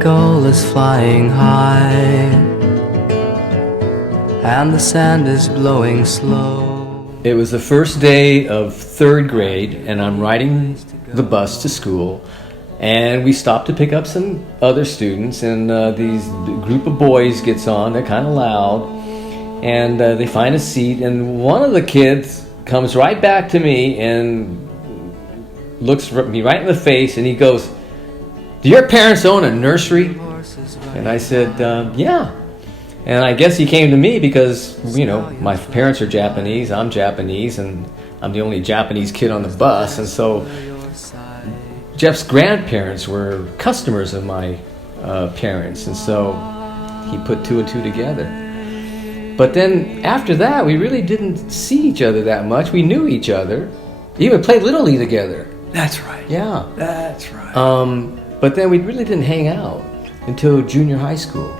gull is flying high, and the sand is blowing slow. It was the first day of third grade, and I'm riding the bus to school, and we stopped to pick up some other students, and these group of boys gets on. They're kind of loud, and they find a seat, and one of the kids comes right back to me and looks me right in the face, and he goes, "Do your parents own a nursery?" And I said, "Yeah." And I guess he came to me because, you know, my parents are Japanese, I'm Japanese, and I'm the only Japanese kid on the bus. And so Jeff's grandparents were customers of my parents, and so he put two and two together. But then after that, we really didn't see each other that much. We knew each other. Even played Little League together. That's right. Yeah. That's right. But then we really didn't hang out until junior high school.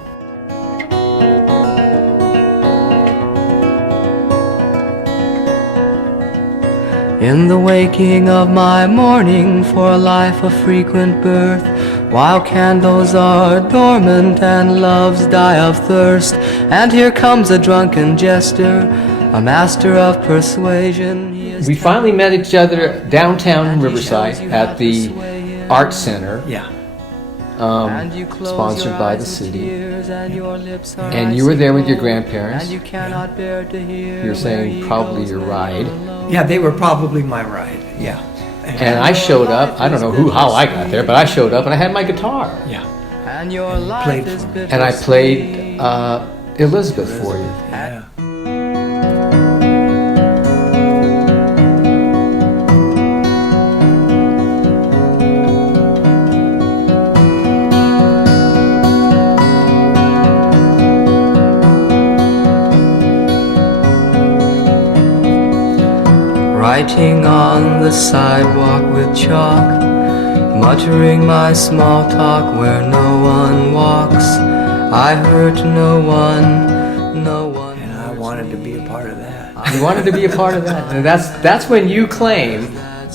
In the waking of my morning, for a life of frequent birth, while candles are dormant and loves die of thirst, and here comes a drunken jester, a master of persuasion. We finally met each other downtown in Riverside at the Art Center, Yeah. sponsored by the city. And you were there with your grandparents. You're saying probably your ride. Yeah, they were probably my ride. Yeah. And I showed up. I don't know how I got there, but I showed up and I had my guitar. Yeah. And your life Played is for me. And I played Elizabeth for you. Yeah. Writing on the sidewalk with chalk, muttering my small talk where no one walks. I hurt no one, no one. And I wanted to be a part of that. You wanted to be a part of that. And that's when you claimed,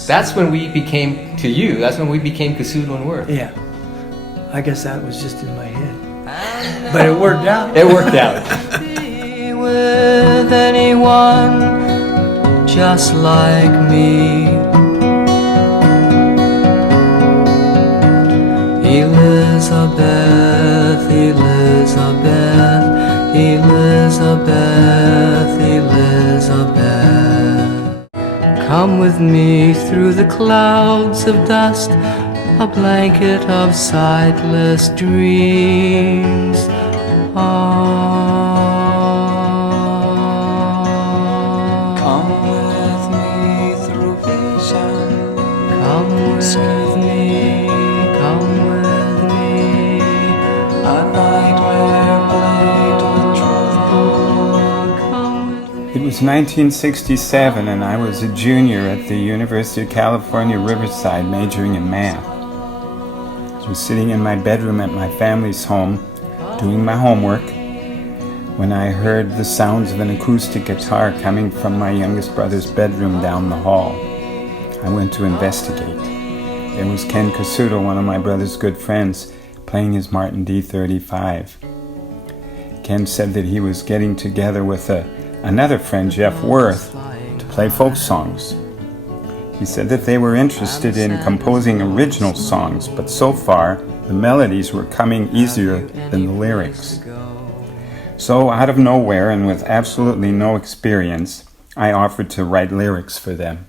that's when we became, to you, that's when we became Kusudo and Worth. Yeah. I guess that was just in my head. But it worked out. It worked out. Be with anyone just like me. Elizabeth, Elizabeth, Elizabeth, Elizabeth. Come with me through the clouds of dust, a blanket of sightless dreams. Come with me through vision. Come with me, come with me. A night where played with truth. Come with me. It was 1967 and I was a junior at the University of California, Riverside, majoring in math. I was sitting in my bedroom at my family's home, doing my homework, when I heard the sounds of an acoustic guitar coming from my youngest brother's bedroom down the hall. I went to investigate. There was Ken Kusudo, one of my brother's good friends, playing his Martin D35. Ken said that he was getting together with another friend, Jeff Worth, to play folk songs. He said that they were interested in composing original songs, but so far the melodies were coming easier than the lyrics. So out of nowhere and with absolutely no experience, I offered to write lyrics for them.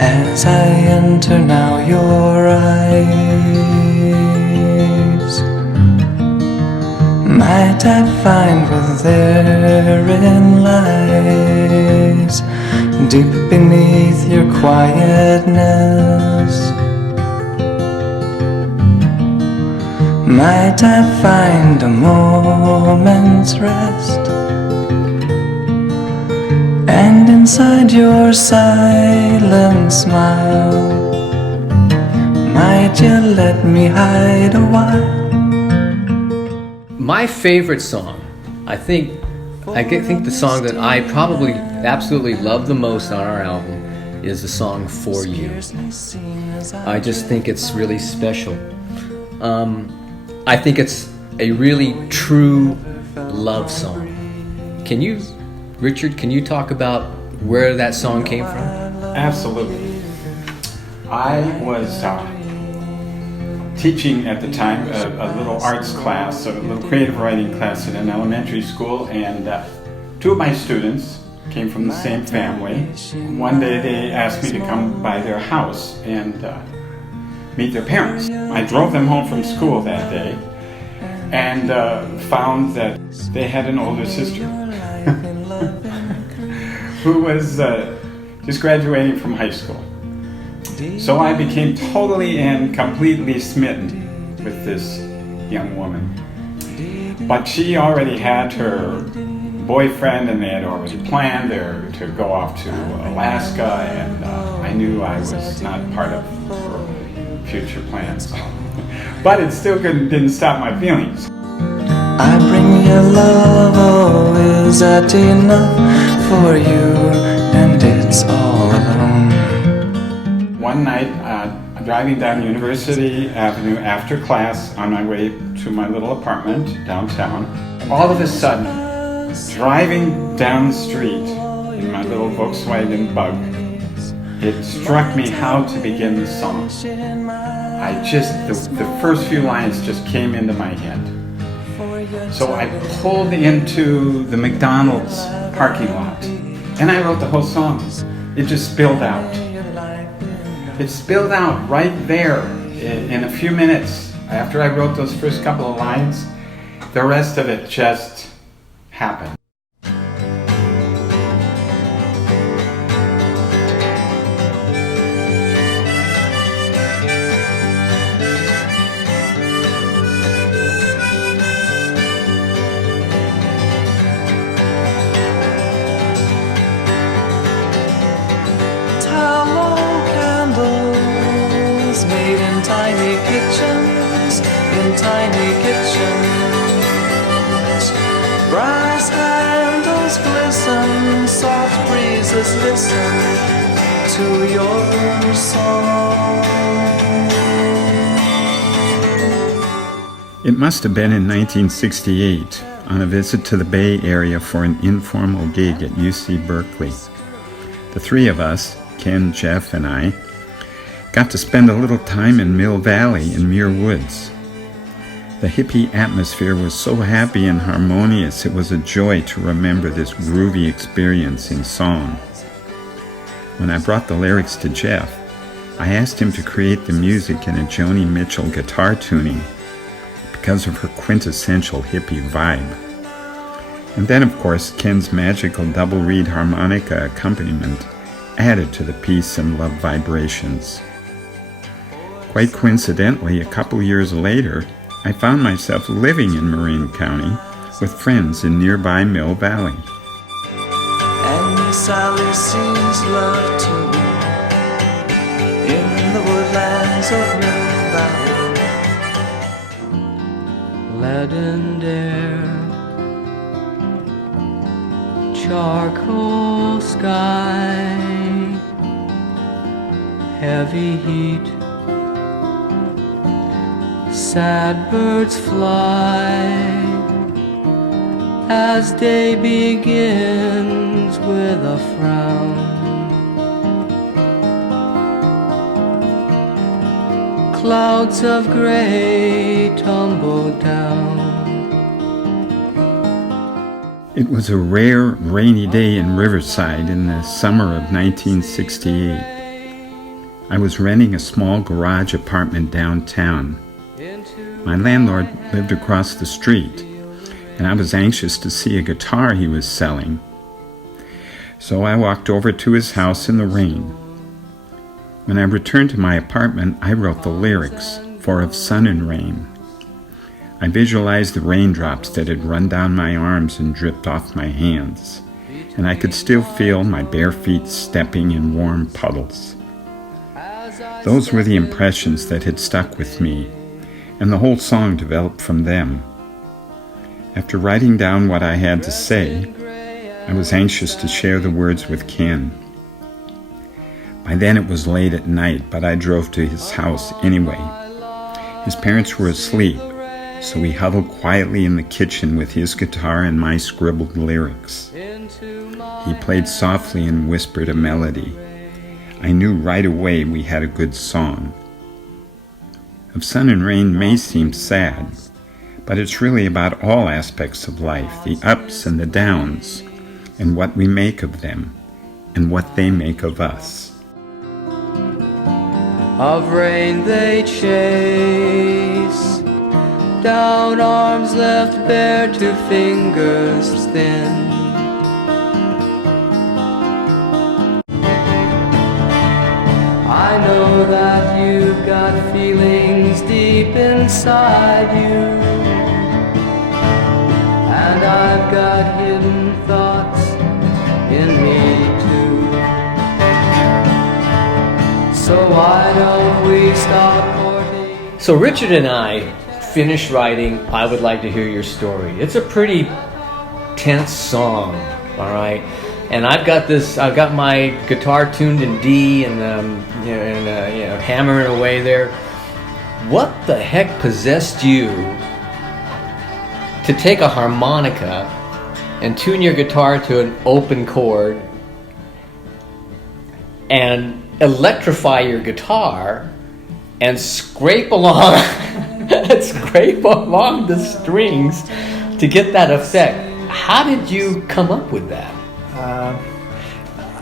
As I enter now your eyes, might I find what therein lies, deep beneath your quietness? Might I find a moment's rest? And inside your silent smile, might you let me hide a while? My favorite song, I think the song that I probably absolutely love the most on our album is the song For You. I just think it's really special. I think it's a really true love song. Richard, can you talk about where that song came from? Absolutely. I was teaching at the time a little arts class, a little creative writing class in an elementary school, and two of my students came from the same family. One day they asked me to come by their house and meet their parents. I drove them home from school that day and found that they had an older sister who was just graduating from high school. So I became totally and completely smitten with this young woman. But she already had her boyfriend, and they had already planned to go off to Alaska, and I knew I was not part of her future plans. But it still didn't stop my feelings. I bring you love, oh, is that enough for you? And it's all alone. One night, driving down University Avenue after class on my way to my little apartment downtown, all of a sudden, driving down the street in my little Volkswagen Bug, it struck me how to begin the song. The first few lines just came into my head. So I pulled into the McDonald's parking lot, and I wrote the whole song. It just spilled out. It spilled out right there in a few minutes. After I wrote those first couple of lines, the rest of it just happened. Made in tiny kitchens, brass handles glisten, soft breezes listen to your song. It must have been in 1968, on a visit to the Bay Area for an informal gig at UC Berkeley. The three of us, Ken, Jeff, and I, got to spend a little time in Mill Valley in Muir Woods. The hippie atmosphere was so happy and harmonious, it was a joy to remember this groovy experience in song. When I brought the lyrics to Jeff, I asked him to create the music in a Joni Mitchell guitar tuning because of her quintessential hippie vibe. And then, of course, Ken's magical double reed harmonica accompaniment added to the peace and love vibrations. Quite coincidentally, a couple years later, I found myself living in Marin County with friends in nearby Mill Valley. And Miss Sally sings love to me in the woodlands of Mill Valley. Leaden air, charcoal sky, heavy heat, sad birds fly as day begins with a frown. Clouds of gray tumble down. It was a rare rainy day in Riverside in the summer of 1968. I was renting a small garage apartment downtown. My landlord lived across the street, and I was anxious to see a guitar he was selling. So I walked over to his house in the rain. When I returned to my apartment, I wrote the lyrics for Of Sun and Rain. I visualized the raindrops that had run down my arms and dripped off my hands, and I could still feel my bare feet stepping in warm puddles. Those were the impressions that had stuck with me, and the whole song developed from them. After writing down what I had to say, I was anxious to share the words with Ken. By then it was late at night, but I drove to his house anyway. His parents were asleep, so we huddled quietly in the kitchen with his guitar and my scribbled lyrics. He played softly and whispered a melody. I knew right away we had a good song. Of Sun and Rain may seem sad, but it's really about all aspects of life, the ups and the downs, and what we make of them, and what they make of us. Of rain they chase, down arms left bare to fingers thin. I know that you've got feelings deep inside you, and I've got hidden thoughts in me too. So why don't we stop courting? So Richard and I finished writing I Would Like to Hear Your Story. It's a pretty tense song, all right? And I've got my guitar tuned in D and hammering away there. What the heck possessed you to take a harmonica and tune your guitar to an open chord and electrify your guitar and scrape along the strings to get that effect? How did you come up with that?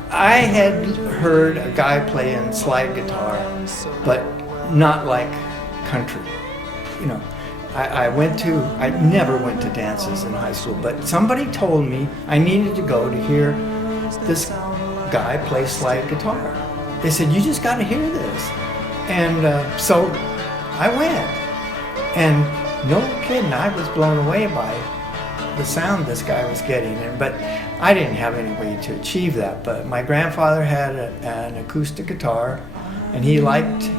I had heard a guy playing slide guitar, but not like country. You know, I never went to dances in high school, but somebody told me I needed to go to hear this guy play slide guitar. They said, you just got to hear this. And so I went. And no kidding, I was blown away by the sound this guy was getting. But I didn't have any way to achieve that. But my grandfather had an acoustic guitar, and he liked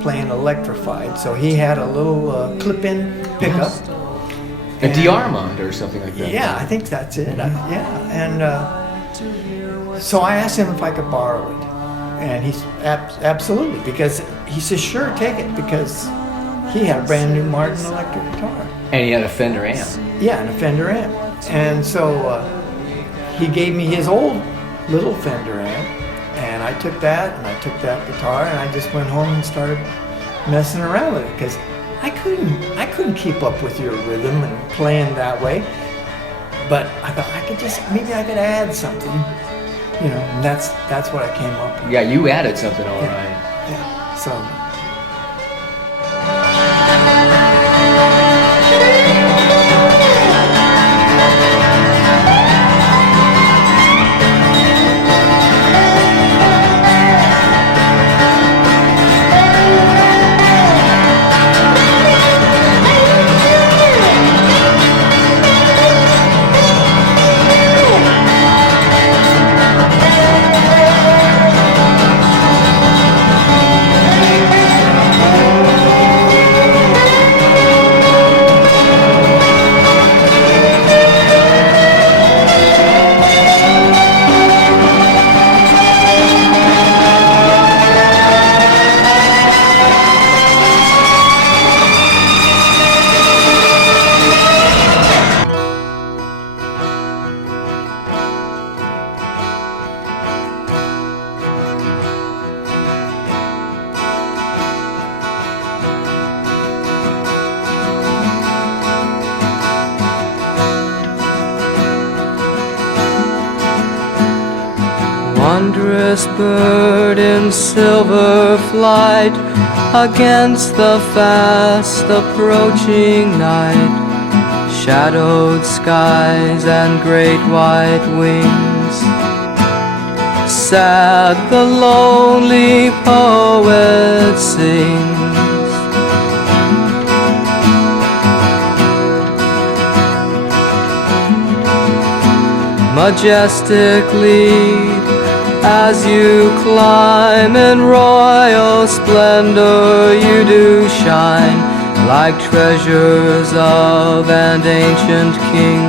playing electrified. So he had a little clip-in pickup. A D'Armond or something like that. Yeah, I think that's it. And so I asked him if I could borrow it. And he's absolutely, because he says, sure, take it, because he had a brand new Martin electric guitar. And he had a Fender amp. Yeah, and a Fender amp. And so he gave me his old little Fender amp, and I took that, and I took that guitar, and I just went home and started messing around with it, because I couldn't keep up with your rhythm and playing that way. But I thought maybe I could add something. You know, and that's what I came up with. Yeah, you added something, all right. Yeah, so. Wondrous bird in silver flight against the fast approaching night, shadowed skies and great white wings. Sad the lonely poet sings. Majestically as you climb in royal splendor, you do shine like treasures of an ancient king.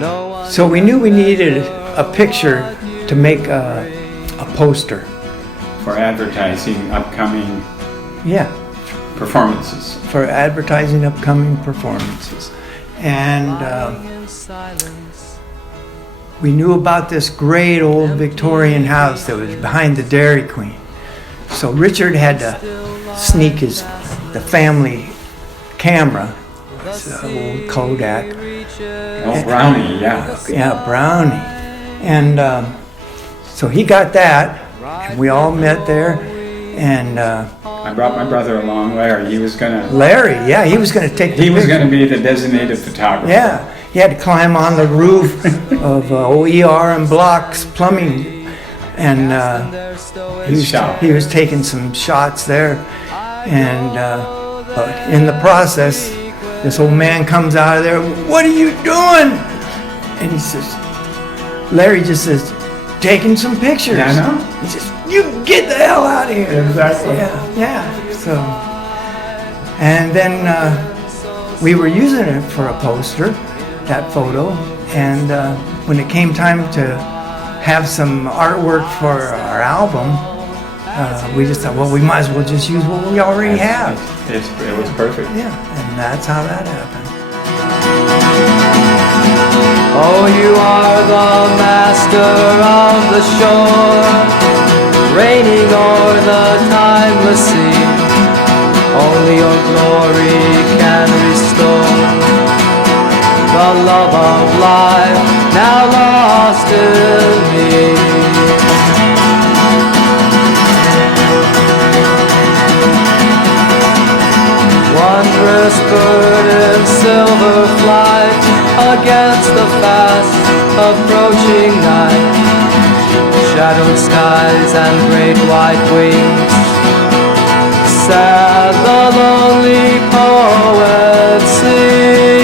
No one So we knew we needed a picture to make a poster. For advertising upcoming Yeah, performances. for advertising upcoming performances. And we knew about this great old Victorian house that was behind the Dairy Queen. So Richard had to sneak the family camera, it's an old Kodak. Oh, Brownie, yeah. Yeah, Brownie. And so he got that, and we all met there. And I brought my brother along, Larry. He was gonna he was going to take the he was picture. gonna be the designated photographer. Yeah, he had to climb on the roof of OER and Blocks Plumbing, and he was taking some shots there. And but in the process, this old man comes out of there. What are you doing? And he says, Larry just says, taking some pictures. Yeah, I know. He says, you get the hell out of here. Exactly. Yeah. So, and then we were using it for a poster, that photo. And when it came time to have some artwork for our album, we just thought, well, we might as well just use what we already have. It was perfect. Yeah, and that's how that happened. Oh, you are the master of the shore, reigning o'er the timeless sea. Only your glory can restore the love of life now lost in me. Wondrous bird in silver flight against the fast approaching night, shadowed skies and great white wings. Sad the lonely poet sings.